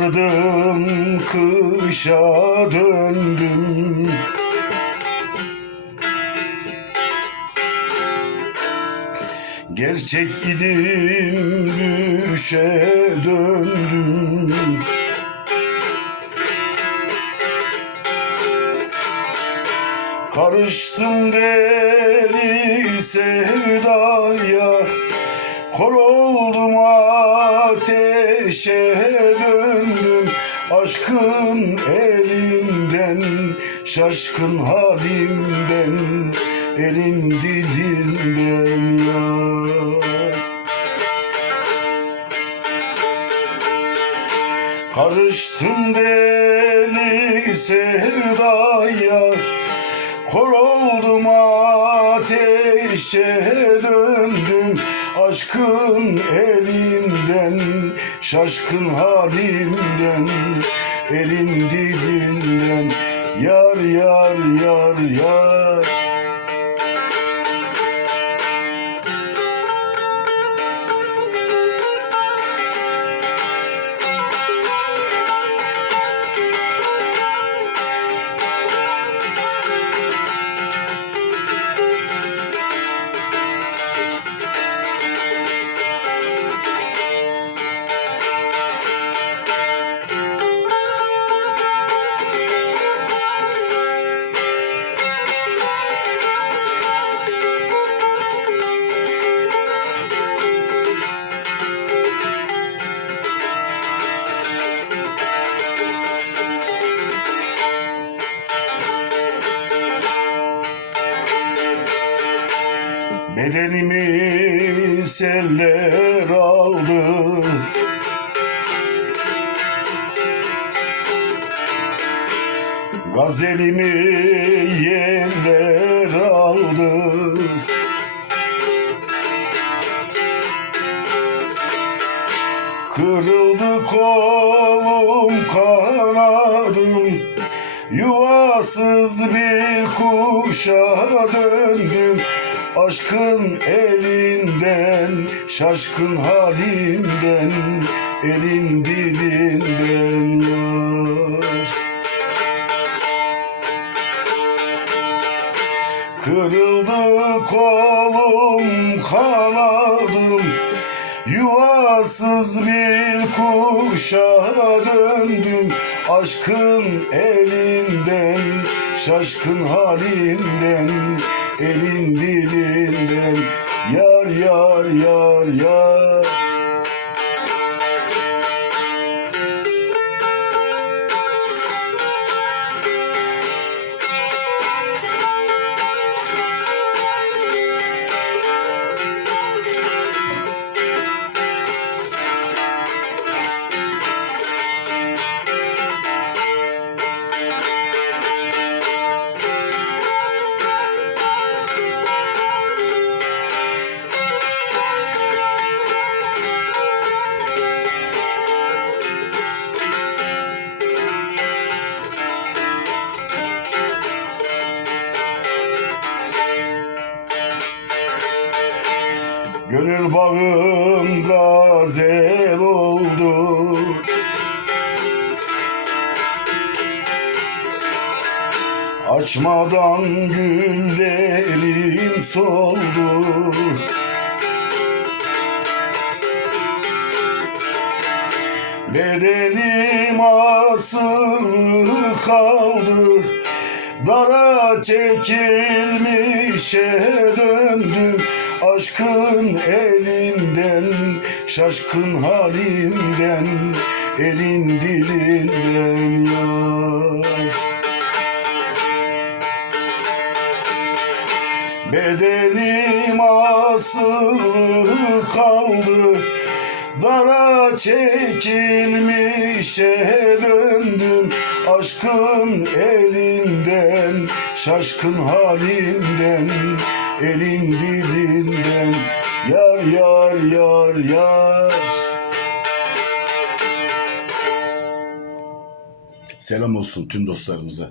Bahardım kışa döndüm. Gerçek idim düşe döndüm. Karıştım deli sevdaya Kor oldum ateşe Aşkın elinden Şaşkın halimden Elin dilinden yar Karıştım deli sevdaya Kor oldum ateşe döndüm Aşkın elinden Şaşkın halimden Elin dilinden Yar yar yar yar Bedenimi seller aldı. Gazelimi yerler aldı. Kırıldı kolum kanadım. Yuvasız bir kuşa döndüm Aşkın elinden, şaşkın halimden Elin dilinden yar. Kırıldı kolum kanadım Yuvasız bir kuşa döndüm. Aşkın elinden Şaşkın halimden Elin dilinden Yar yar yar yar Gönül bağım gazel oldu. Açmadan güllerim soldu. Bedenim asılı kaldı. Dara çekilmişe döndüm Aşkın elinden Şaşkın halimden Elin dilinden yar. Bedenim asılı kaldı Dara çekilmişe döndüm Aşkın elinden Şaşkın halimden Elin dilinden Yar yar yar yar Selam olsun tüm dostlarımıza.